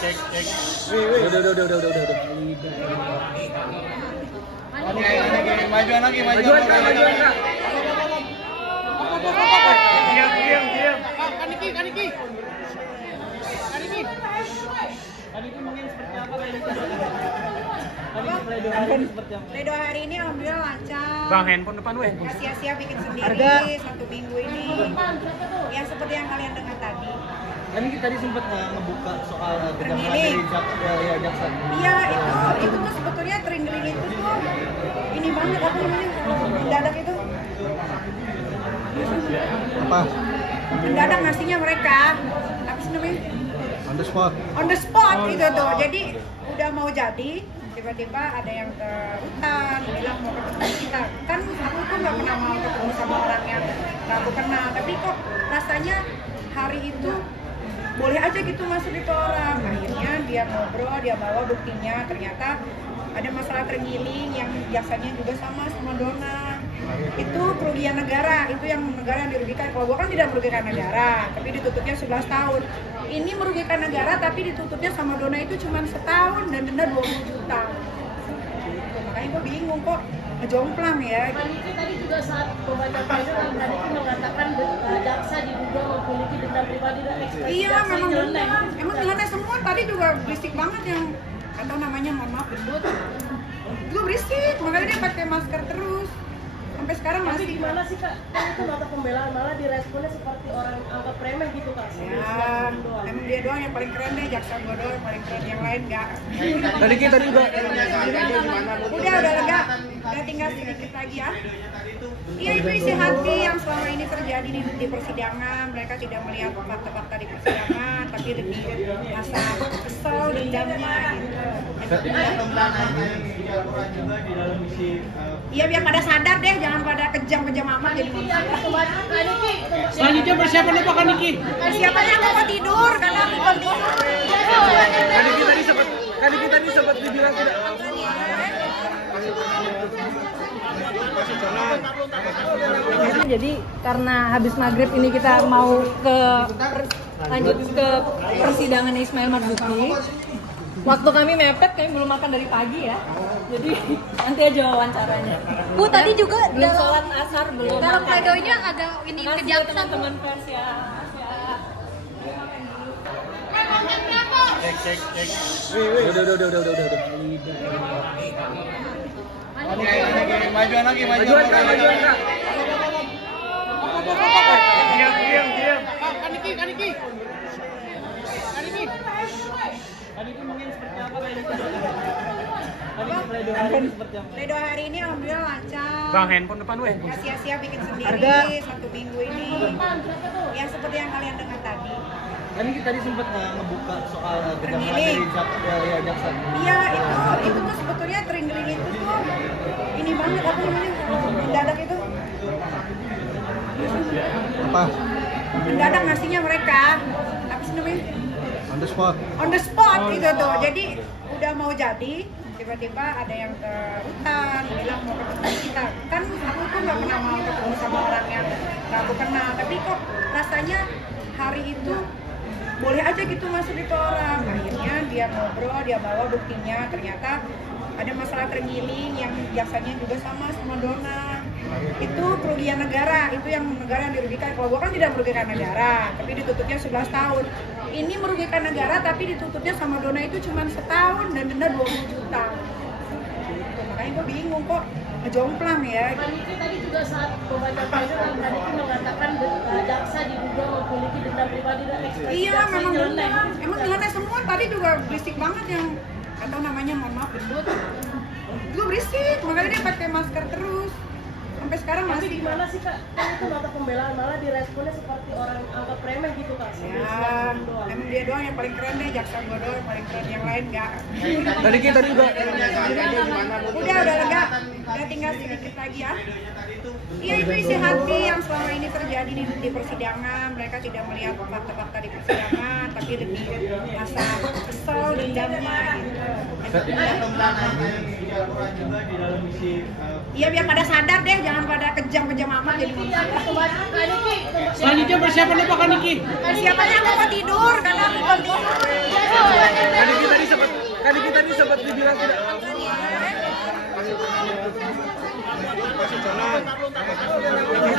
cek. Udah. Majuan lagi. Majuan kak. Diam. Kaniki mungkin seperti apa Pledoi hari ini alhamdulillah lancar. Bang, handphone depan weh. Gak sia-sia bikin sendiri 1 minggu ini. Ya seperti yang kalian dengar tadi. Kan kita tadi sempat ngebuka soal kejaksaan Terenggiling. dari jaksa. Iya itu tuh sebetulnya terenggiling itu tuh ini banget apa namanya mendadak itu. Apa? Mendadak ngasihnya mereka. Apa sih namanya? On the spot itu tuh. Jadi udah mau jadi tiba-tiba ada yang ke hutan bilang mau ketemu kita. Kan aku tuh nggak pernah mau ketemu sama orang yang nggak aku kenal, tapi kok rasanya hari itu boleh aja gitu masuk itu orang. Akhirnya dia ngobrol, dia bawa buktinya, ternyata ada masalah terenggiling yang jaksanya juga sama Dona. Itu kerugian negara, itu yang negara yang dirugikan. Kalau gua kan tidak merugikan negara, tapi ditutupnya 11 tahun. Ini merugikan negara tapi ditutupnya sama Dona itu cuma setahun dan denda 20 juta. Makanya gua bingung kok ngejomplang ya. Kaniki tadi juga saat membaca persidangan Kaniki mengatakan jaksa diduga memiliki dendam pribadi dan ekspektasi. Iya memang benar. Emang nyeleneh semua tadi juga berisik banget yang atau namanya mohon maaf gendut. Gue berisik, makanya dia pakai masker terus. Sampai sekarang Tapi masih. gimana sih kak? Kan itu nota pembelaan malah diresponnya seperti orang anggap remeh gitu kak. Ya, emang dia doang yang paling keren deh, jaksa gue doang yang paling keren, yang lain enggak. Tadi kita juga. Udah lega, udah tinggal sedikit lagi ya. Iya itu isi hati yang selama ini terjadi di persidangan. Mereka tidak melihat fakta-fakta di persidangan, tapi lebih rasa kesel, dendamnya gitu. Iya biar pada sadar deh, jangan pada kejam-kejam amat jadi Kaniki, Selanjutnya persiapan apa Kaniki? persiapannya aku mau tidur karena aku mau tidur. Tadi kita sempat dibilang tidak. Jadi karena habis maghrib ini kita mau lanjut ke persidangan Ismail Marzuki. Waktu kami mepet, kami belum makan dari pagi ya. Jadi nanti aja wawancaranya. Bu tadi juga Belum sholat asar, belum dalam makan. pledoinya ada ini Makasih ya kejaksaan. teman-teman pers ya. Cek. Udah. Majuan lagi. Majuan kak. Diam. Kaniki mungkin seperti apa Pledoi hari ini alhamdulillah lancar. Bang, handphone depan weh. Gak sia-sia bikin sendiri 1 minggu ini. Ya seperti yang kalian dengar tadi. Kan kita tadi sempat ngebuka soal kejaksaan Terenggiling. dari jaksa. Iya itu tuh sebetulnya terenggiling itu tuh ini banget apa namanya mendadak itu. Apa? Mendadak ngasihnya mereka. Apa sih namanya? On the spot itu tuh. Jadi udah mau jadi tiba-tiba ada yang ke hutan bilang mau ketemu kita. Kan aku tuh nggak pernah mau ketemu sama orang yang nggak aku kenal, tapi kok rasanya hari itu boleh aja gitu masuk itu orang. Akhirnya dia ngobrol, dia bawa buktinya, ternyata ada masalah terenggiling yang jaksanya juga sama Dona. Itu kerugian negara, itu yang negara yang dirugikan. Kalau gua kan tidak merugikan negara, tapi ditutupnya 11 tahun. Ini merugikan negara tapi ditutupnya sama Dona itu cuma setahun dan denda 20 juta. Makanya gua bingung kok ngejomplang ya. Kaniki tadi juga saat membaca persidangan Kaniki mengatakan jaksa diduga memiliki dendam pribadi dan ekspektasi. Iya memang benar. Emang nyeleneh semua tadi juga berisik banget yang atau namanya mohon maaf gendut. Gue berisik, makanya dia pakai masker terus. Sampai sekarang Tapi masih. gimana sih kak? Kan itu nota pembelaan malah diresponnya seperti orang anggap remeh gitu kak. Ya, emang dia doang yang paling keren deh, jaksa gue doang yang paling keren, yang lain enggak. Tadi kita juga. Udah lega, udah tinggal sedikit lagi ya. Iya itu isi hati yang selama ini terjadi di persidangan. Mereka tidak melihat fakta-fakta di persidangan, tapi lebih rasa kesel, dendamnya gitu. Iya biar pada sadar deh, jangan pada kejam-kejam amat jadi Kaniki, Selanjutnya persiapan apa Kaniki? persiapannya aku mau tidur karena aku mau tidur. Tadi kita sempat dibilang tidak. Makasih,